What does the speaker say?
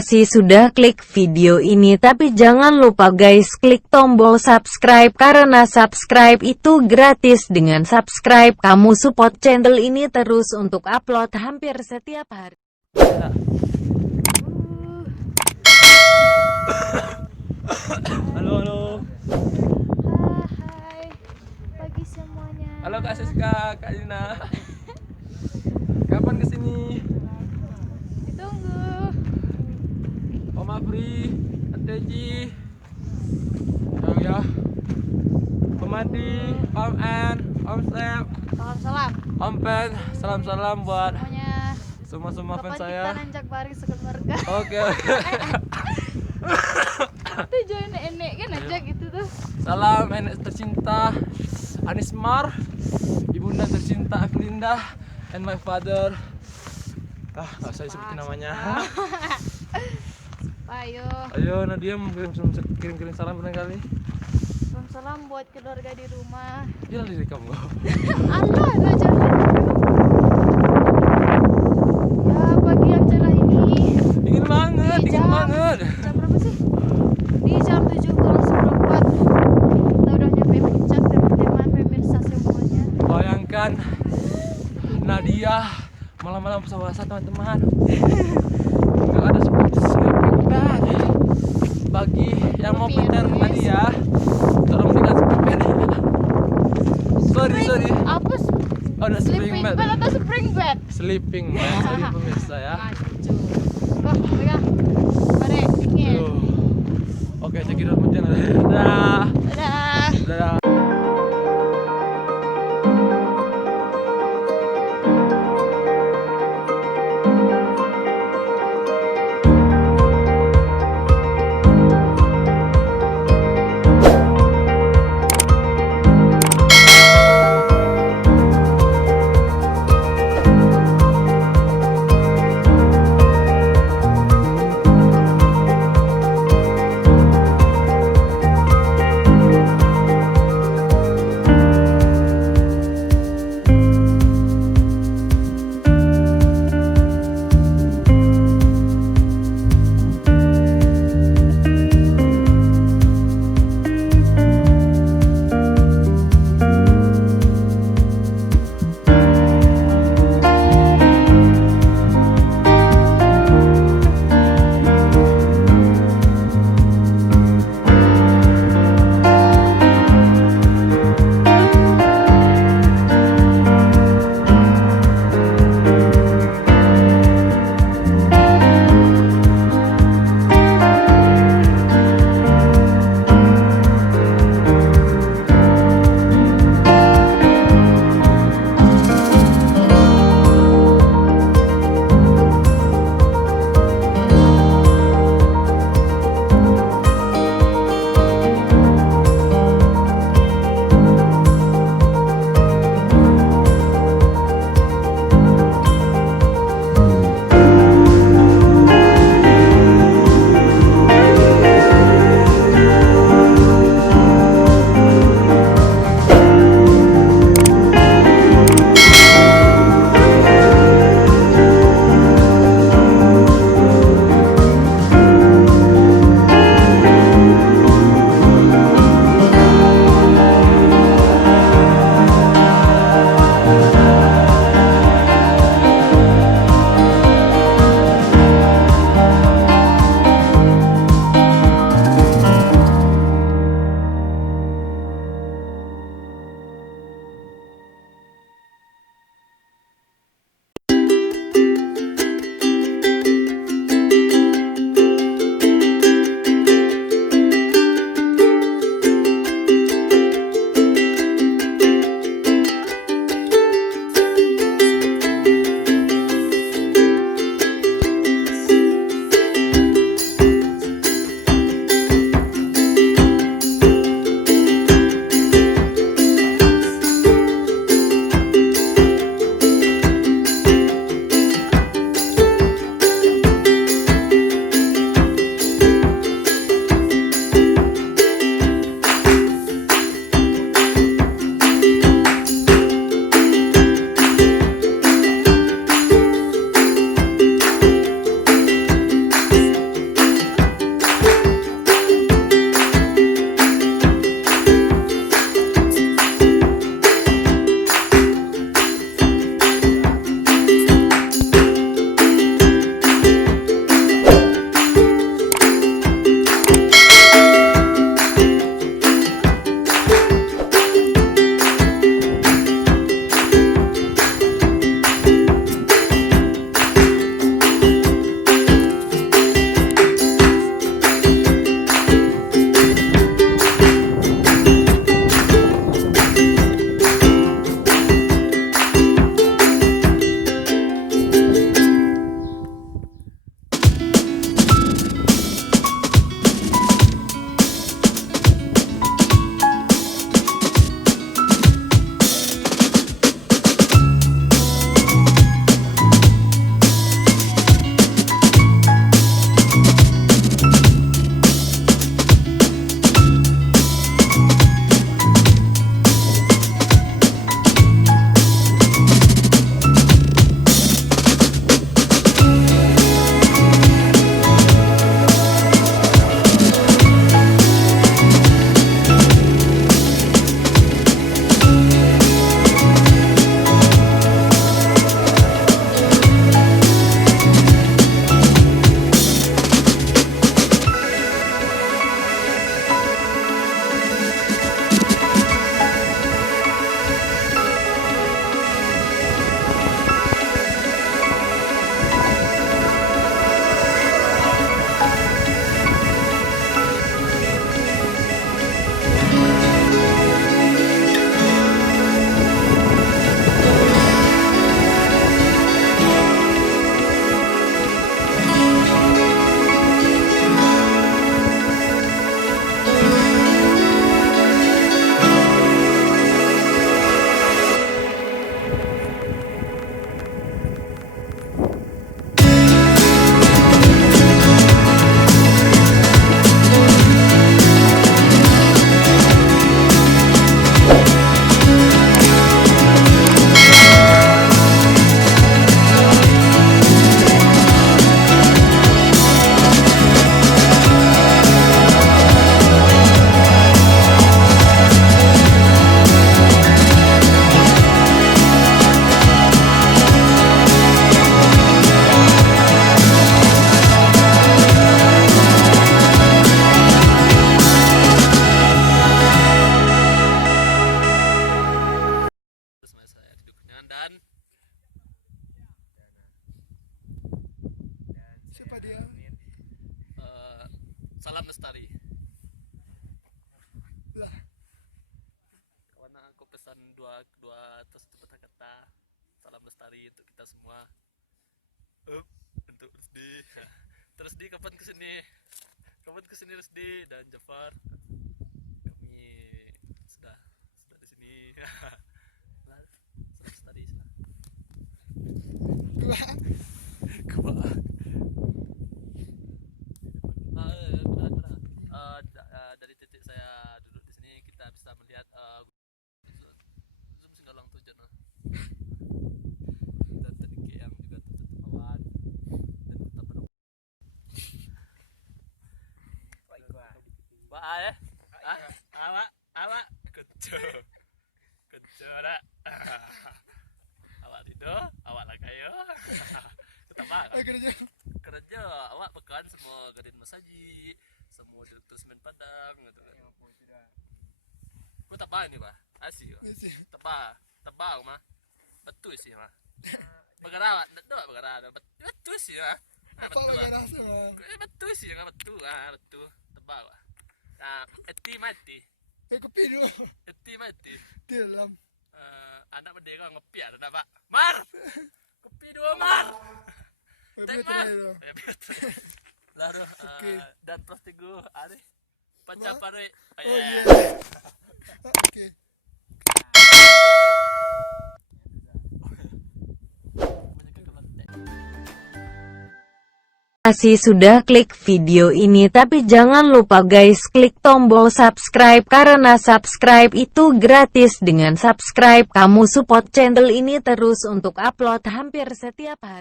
kasih sudah klik video ini, tapi jangan lupa guys klik tombol subscribe karena subscribe itu gratis. Dengan subscribe kamu support channel ini terus untuk upload hampir setiap hari. Halo. Hai pagi semuanya. Halo Kak Siska, Kak Dina. Kapan kesini? Ditunggu. Om Afri, Adeji, ya, Om Adi, Om An, Om Sep, Salam Om Pen, salam-salam buat semuanya. semua fans Kapan saya. kita nanjak bareng sekeluarga? Oke. Tujuan nenek kan nanjak itu tuh. Salam nenek tercinta Anismar, ibunda tercinta Aflinda, and my father. Nggak usah disebutin namanya. Ayo. Ayo Nadia mau kirim salam barangkali. Salam buat keluarga di rumah. Gila diri kamu. Allah, nah jangan. Ya pagi yang cerah ini. Dingin banget, dingin banget. Jam berapa sih? Di jam 7 kurang seperempat. Kita udah nyampe puncak teman-teman pemirsa semuanya. Bayangkan Nadia malam-malam puasa teman-teman. Nggak ada sleeping bag. Bagi yang mau prepare Nadia, tolong belikan sleeping bag. Sorry. Apa? Oh, ada Sleeping bed atau spring bed? Sleeping bag. Sorry pemirsa ya. Maju. Kok, pegang. Mari, dingin. Oke, cekidot hujan. Dadah. Dadah. Dadah. Salam lestari. Lah. Kawan aku pesan dua terus kata-kata salam lestari untuk kita semua. Untuk Rusdi. Terus di kapan kesini? Kapan kesini Rusdi dan Jafar? Kami sudah di sini. Salam lestari. Kebak. Dari titik saya duduk di sini kita bisa melihat zoom singgalang tujuan dan teknik yang juga tertutup awan dan kota penuh. Awak kejo dah. Awak tidur, awak lah kayo. Ketambah kerja awak pekan semua gadin masaji, semua direktur semen Padang gitu kan. Kau tebal ni bah, asih bah. Tebal mah, betul sih mah. Bergerak, tak bergerak, betul sih mah. Betul betul sih mah betul betul tebal bah. Nah, eti mati. Eti mati. Dalam. Anak merdeka ngopi ada pak. Mar, kopi dua mar. Lalu dan prostigo ada pancapare. Oh iya. Oke. Masih sudah klik video ini tapi jangan lupa guys klik tombol subscribe karena subscribe itu gratis. Dengan subscribe kamu support channel ini terus untuk upload hampir setiap hari.